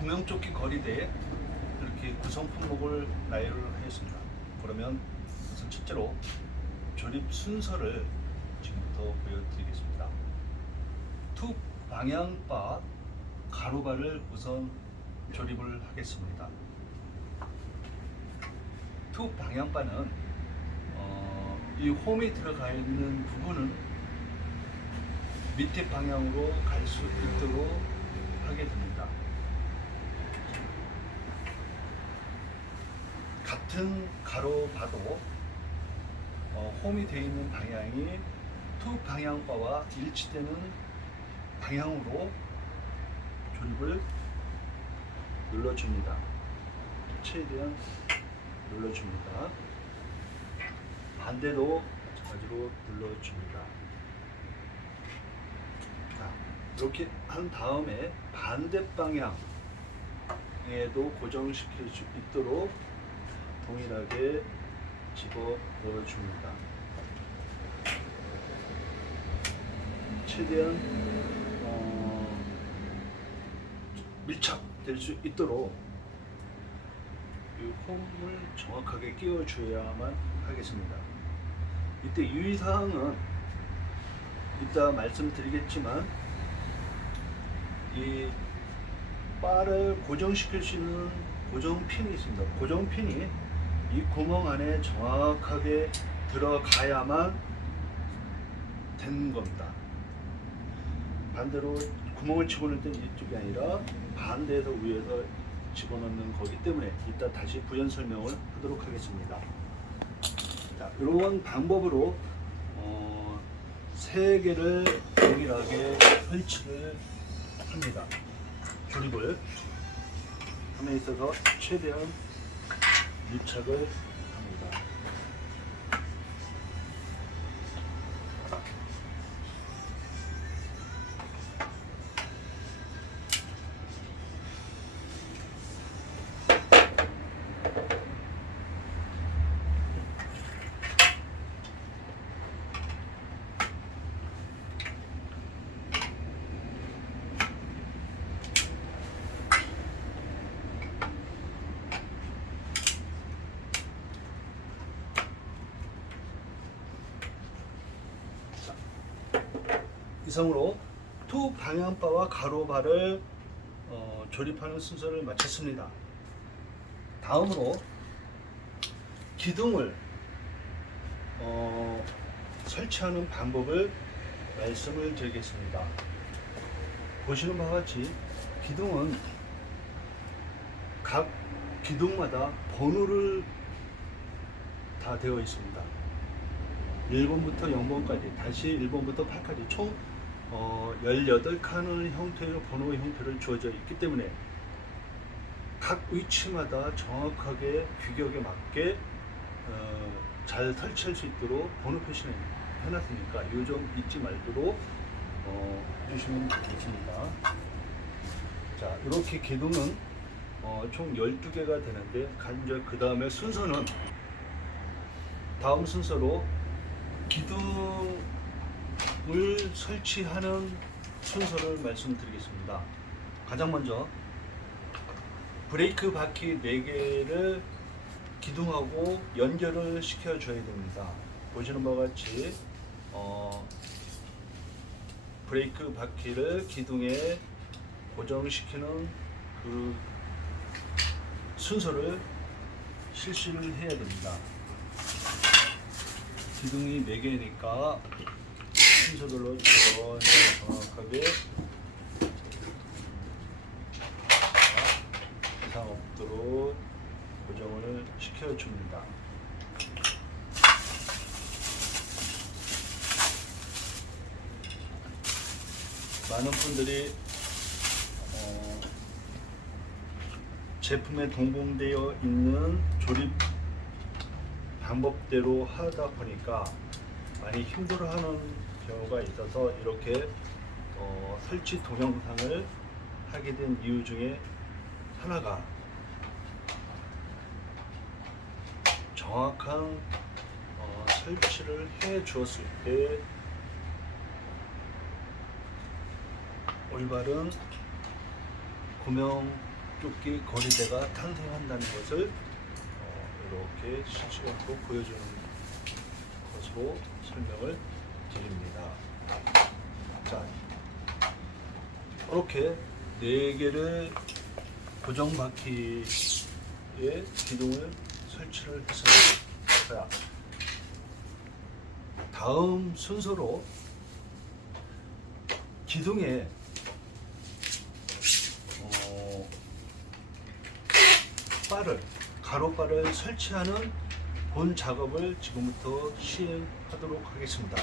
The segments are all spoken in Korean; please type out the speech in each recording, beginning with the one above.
구명조끼 거리대에 이렇게 구성 품목을 나열을 하였습니다. 그러면 우선 첫째로 조립 순서를 지금부터 보여드리겠습니다. 투 방향바 가로바를 우선 조립을 하겠습니다. 투 방향바는 이 홈이 들어가 있는 부분은 밑에 방향으로 갈 수 있도록 하게 됩니다. 같은 가로바도 홈이 되어 있는 방향이 투 방향바와 일치되는 방향으로 조립을 눌러줍니다. 최대한 눌러줍니다. 반대도 마찬가지로 눌러줍니다. 자, 이렇게 한 다음에 반대 방향에도 고정시킬 수 있도록 동일하게 집어 넣어줍니다. 최대한 밀착될 수 있도록 이 홈을 정확하게 끼워줘야만 하겠습니다. 이때 유의사항은 이따 말씀드리겠지만 이 바를 고정시킬 수 있는 고정핀이 있습니다. 고정핀이 이 구멍 안에 정확하게 들어가야만 되는 겁니다. 반대로 구멍을 집어넣을 때는 이쪽이 아니라 반대에서 위에서 집어넣는 거기 때문에 이따 다시 부연 설명을 하도록 하겠습니다. 자, 이런 방법으로 세 개를 동일하게 설치를 합니다. 조립을 함에 있어서 최대한 밀착을 합니다. 이상으로 투 방향바와 가로바를 조립하는 순서를 마쳤습니다. 다음으로 기둥을 설치하는 방법을 말씀을 드리겠습니다. 보시는 바와 같이 기둥은 각 기둥마다 번호를 다 되어 있습니다. 1번부터 0번까지, 다시 1번부터 8까지 총 18칸의 형태로 번호 형태를 주어져 있기 때문에 각 위치마다 정확하게 규격에 맞게 잘 설치할 수 있도록 번호 표시를 해놨으니까 이 점 잊지 말도록 해주시면 되겠습니다. 자, 이렇게 기둥은 총 12개가 되는데 그 다음에 순서는 다음 순서로 기둥을 설치하는 순서를 말씀드리겠습니다. 가장 먼저 브레이크 바퀴 4개를 기둥하고 연결을 시켜줘야 됩니다. 보시는 바와 같이 브레이크 바퀴를 기둥에 고정시키는 그 순서를 실시를 해야 됩니다. 기둥이 4개니까 순서별로 정확하게 이상 없도록 고정을 시켜줍니다. 많은 분들이 제품에 동봉되어 있는 조립 방법대로 하다 보니까 많이 힘들어하는 경우가 있어서 이렇게 설치 동영상을 하게 된 이유 중에 하나가 정확한 설치를 해 주었을 때 올바른 구명 좁게 거리대가 탄생한다는 것을 이렇게 실시간으로 보여주는 것으로 설명을 드립니다. 자, 이렇게 4개를 고정바퀴에 기둥을 설치를 했습니다. 자, 다음 순서로 기둥에 가로바를 설치하는 본 작업을 지금부터 시행하도록 하겠습니다.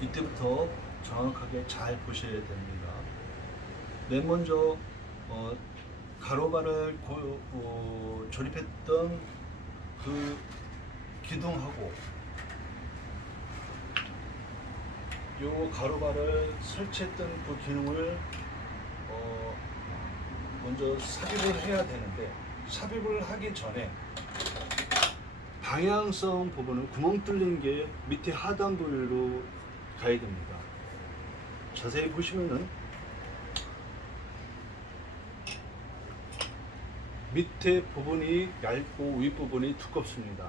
이때부터 정확하게 잘 보셔야 됩니다. 맨 먼저 가로바를 조립했던 그 기둥하고 요 가로바를 설치했던 그 기둥을 먼저 삽입을 해야 되는데, 삽입을 하기 전에 방향성 부분은 구멍 뚫린 게 밑에 하단 부위로 가야 됩니다. 자세히 보시면은 밑에 부분이 얇고 윗부분이 두껍습니다.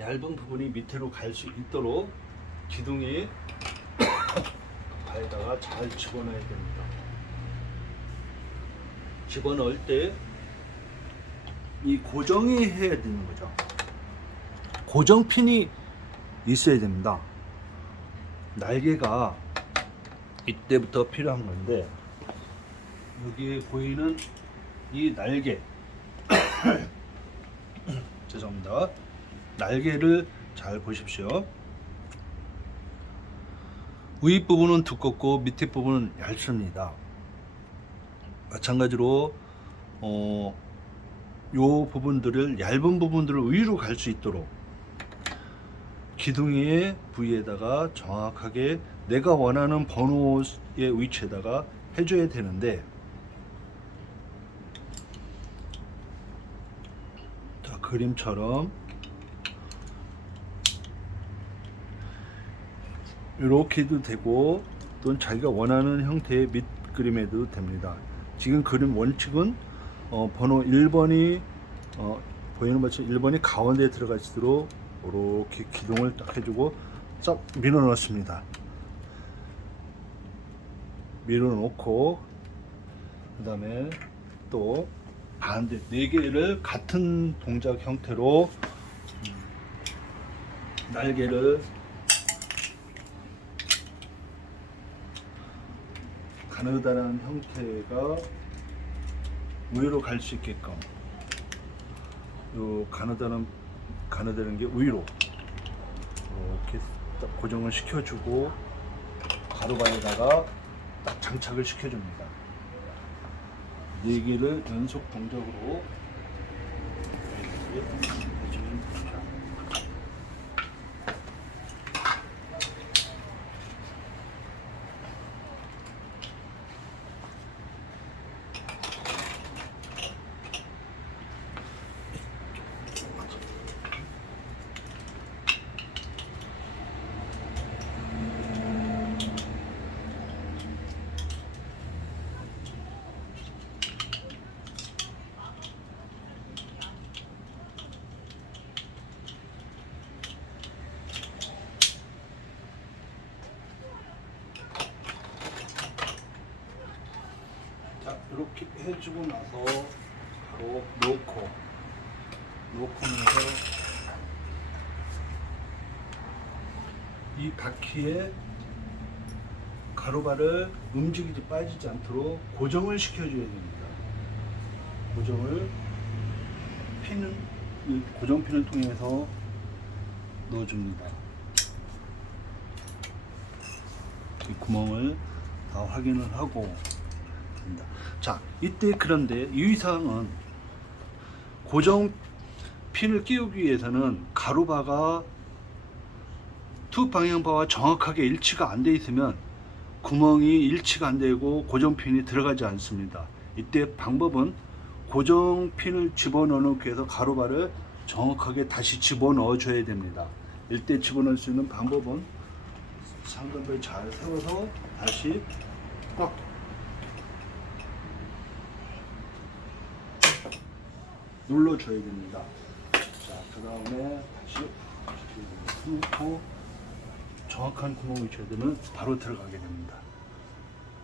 얇은 부분이 밑으로 갈 수 있도록 기둥에 바에다가 잘 집어넣어야 됩니다. 집어넣을 때 이 고정이 해야 되는 거죠. 고정핀이 있어야 됩니다. 날개가 이때부터 필요한 건데, 여기에 보이는 이 날개 죄송합니다. 날개를 잘 보십시오. 위 부분은 두껍고 밑에 부분은 얇습니다. 마찬가지로 요 부분들을, 얇은 부분들을 위로 갈 수 있도록 기둥의 부위에다가 정확하게 내가 원하는 번호의 위치에다가 해줘야 되는데, 자, 그림처럼 이렇게도 되고, 또는 자기가 원하는 형태의 밑그림에도 됩니다. 지금 그림 원칙은 번호 1번이 보이는 것처럼 1번이 가운데에 들어갈 수 있도록 이렇게 기둥을 딱 해주고 싹 밀어 넣습니다. 밀어 놓고, 그 다음에 또 반대 4개를 같은 동작 형태로 날개를 가느다란 형태가 위로 갈 수 있게끔, 요 가느다란 게 위로 이렇게 딱 고정을 시켜주고 가로바에다가 딱 장착을 시켜줍니다. 4개를 연속 동작으로 이렇게 해주면 됩니다. 이렇게 해주고 나서 바로 놓고 나서 이 바퀴에 가로바를 움직이지 빠지지 않도록 고정을 시켜줘야 됩니다. 고정을 고정핀을 통해서 넣어줍니다. 이 구멍을 다 확인을 하고. 자, 이때 그런데 유의사항은, 고정 핀을 끼우기 위해서는 가로바가 투 방향바와 정확하게 일치가 안 돼 있으면 구멍이 일치가 안 되고 고정 핀이 들어가지 않습니다. 이때 방법은 고정 핀을 집어넣기 위해서 가로바를 정확하게 다시 집어넣어 줘야 됩니다. 이때 집어넣을 수 있는 방법은 상단부에 잘 세워서 다시 꽉 눌러줘야 됩니다. 자, 그 다음에 다시 놓고 정확한 구멍을 줘야 되면 바로 들어가게 됩니다.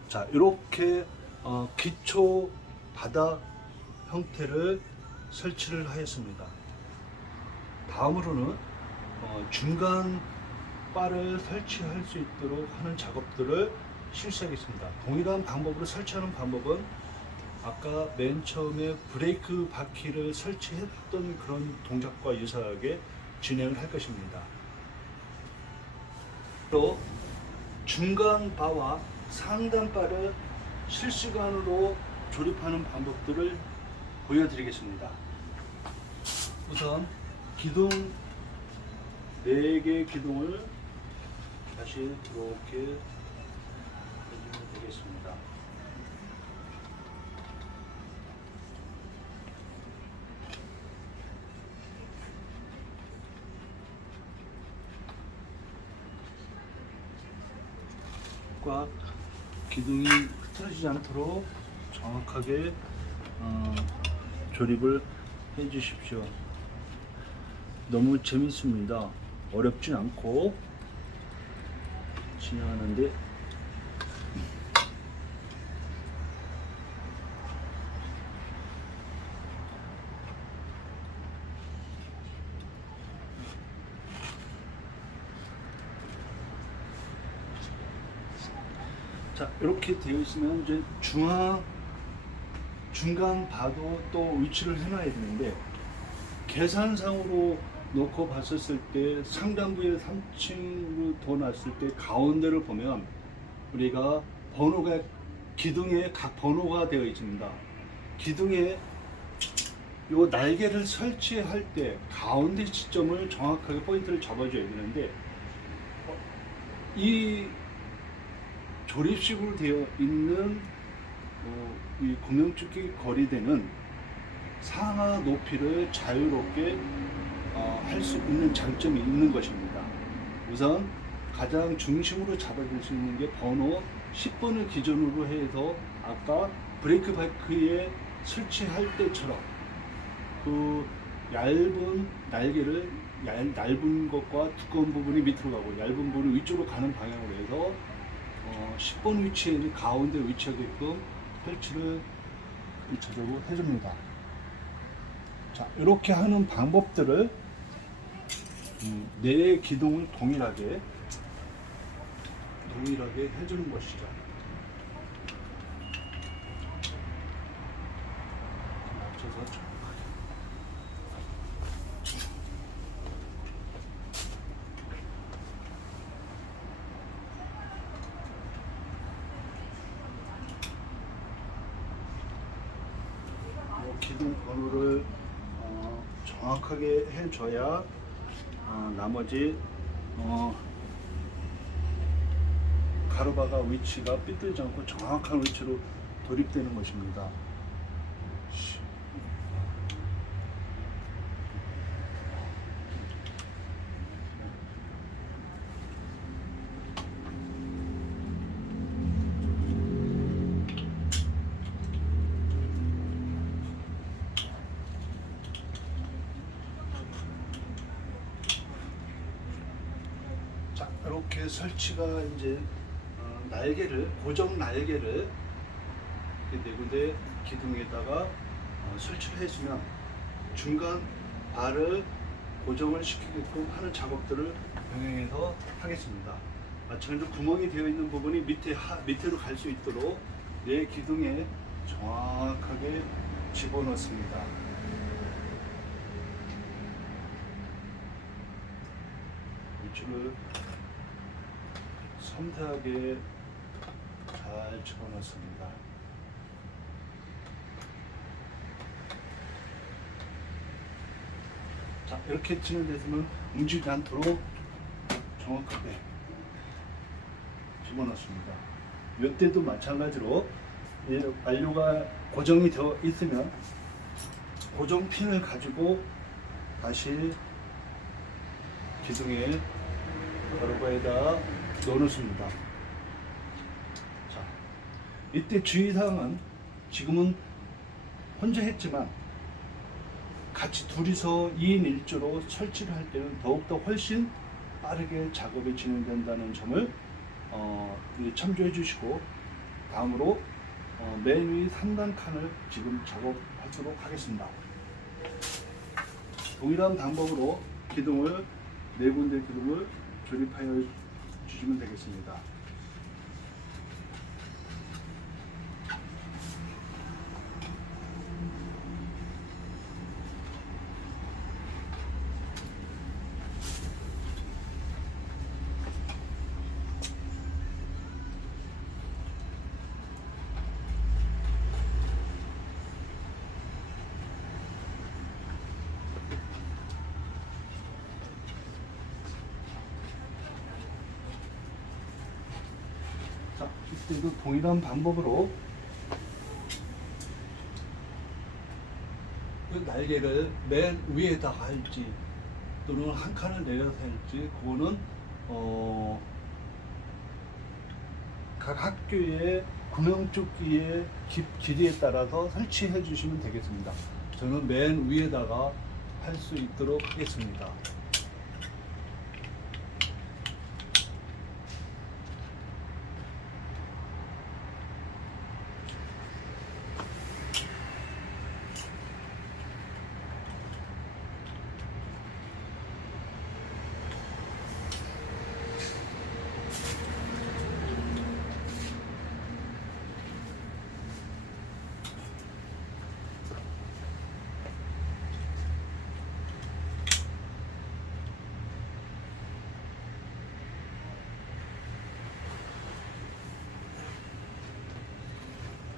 자, 이렇게 기초 바닥 형태를 설치를 하였습니다. 다음으로는 중간 바를 설치할 수 있도록 하는 작업들을 실시하겠습니다. 동일한 방법으로 설치하는 방법은 아까 맨 처음에 브레이크 바퀴를 설치했던 그런 동작과 유사하게 진행을 할 것입니다. 또 중간 바와 상단 바를 실시간으로 조립하는 방법들을 보여드리겠습니다. 우선 기둥 4개 기둥을 다시 이렇게 해주면 되겠습니다. 꽉 기둥이 흐트러지지 않도록 정확하게 조립을 해 주십시오. 너무 재밌습니다. 어렵진 않고 진행하는데 자, 이렇게 되어 있으면 이제 중간 바도 또 위치를 해놔야 되는데 계산상으로 놓고 봤었을 때 상단부에 3층으로 더 놨을 때 가운데를 보면 우리가 번호가 기둥에 각 번호가 되어 있습니다. 기둥에 요 날개를 설치할 때 가운데 시점을 정확하게 포인트를 잡아줘야 되는데 이 조립식으로 되어 있는 이 구명조끼 거리대는 상하 높이를 자유롭게 할 수 있는 장점이 있는 것입니다. 우선 가장 중심으로 잡아줄 수 있는 게 번호 10번을 기준으로 해서 아까 브레이크 바이크에 설치할 때처럼 그 얇은 날개를 얇은 것과 두꺼운 부분이 밑으로 가고 얇은 부분이 위쪽으로 가는 방향으로 해서 10번 위치에 있는 가운데 위치하게끔 설치를 1차적으로 해줍니다. 자, 이렇게 하는 방법들을 네 기둥을 동일하게 해주는 것이죠. 맞춰서 정확하게. 기둥 번호를 정확하게 해줘야 나머지 가로바가 위치가 삐뚤지 않고 정확한 위치로 돌입되는 것입니다. 자, 이렇게 설치가 이제 날개를 고정 날개를 네 군데 기둥에다가 설치를 해주면 중간 발을 고정을 시키게끔 하는 작업들을 병행해서 하겠습니다. 마찬가지로 구멍이 되어 있는 부분이 밑으로 갈 수 있도록 네 기둥에 정확하게 집어넣습니다. 위치를 섬세하게 잘 집어넣습니다. 자, 이렇게 진행되면 움직이지 않도록 정확하게 집어넣습니다. 이때도 마찬가지로 완료가 고정이 되어 있으면 고정 핀을 가지고 다시 기둥에 가로바에다 넣어놓습니다. 자, 이때 주의사항은 지금은 혼자 했지만 같이 둘이서 2인 1조로 설치를 할 때는 더욱더 훨씬 빠르게 작업이 진행된다는 점을 참조해 주시고, 다음으로 맨 위 3단 칸을 지금 작업하도록 하겠습니다. 동일한 방법으로 기둥을 4군데 기둥을 조립하여 주시면 되겠습니다. 자, 이때도 동일한 방법으로 그 날개를 맨 위에다가 할지 또는 한 칸을 내려서 할지, 그거는 각 학교의 구명조끼의 길이에 따라서 설치해 주시면 되겠습니다. 저는 맨 위에다가 할 수 있도록 하겠습니다.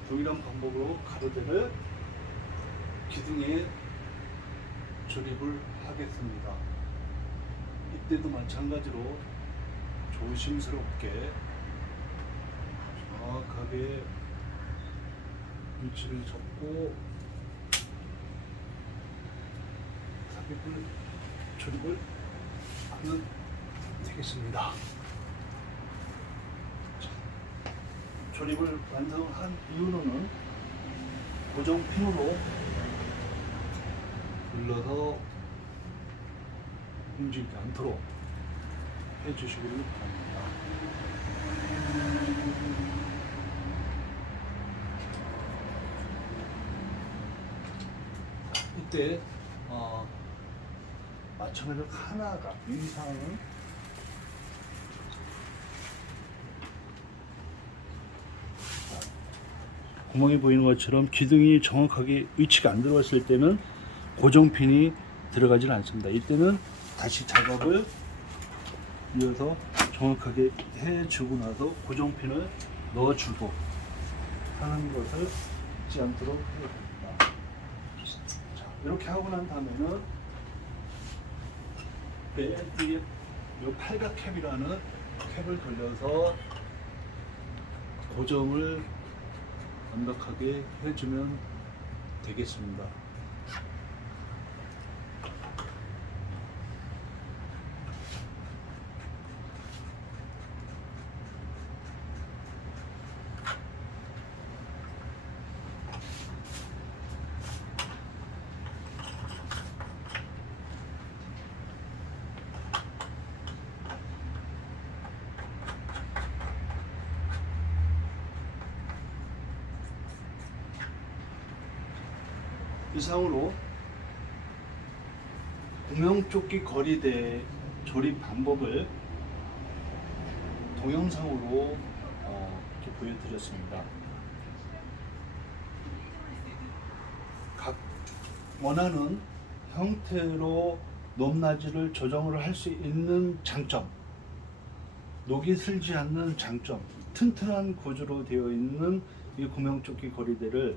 동일한 방법으로 가로대를 기둥에 조립을 하겠습니다. 이때도 마찬가지로 조심스럽게 정확하게 위치를 잡고 삽입을 조립을 하면 되겠습니다. 조립을 완성한 이후로는 고정핀으로 눌러서 움직이지 않도록 해주시길 바랍니다. 이때 마찬가지로 하나가 이상은 구멍이 보이는 것처럼 기둥이 정확하게 위치가 안 들어갔을 때는 고정핀이 들어가질 않습니다. 이때는 다시 작업을 이어서 정확하게 해주고 나서 고정핀을 넣어주고 하는 것을 잊지 않도록 해야 됩니다. 자, 이렇게 하고 난 다음에는 맨 뒤에 이 팔각 캡이라는 캡을 돌려서 고정을 완벽하게 해주면 되겠습니다. 이상으로 구명조끼 거리대 조립 방법을 동영상으로 이렇게 보여드렸습니다. 각 원하는 형태로 높낮이를 조정을 할 수 있는 장점, 녹이 슬지 않는 장점, 튼튼한 구조로 되어 있는 이 구명조끼 거리대를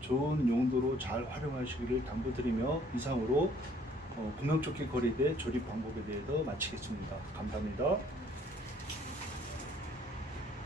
좋은 용도로 잘 활용하시기를 당부드리며, 이상으로 구명조끼 거리대 조립 방법에 대해서 마치겠습니다. 감사합니다.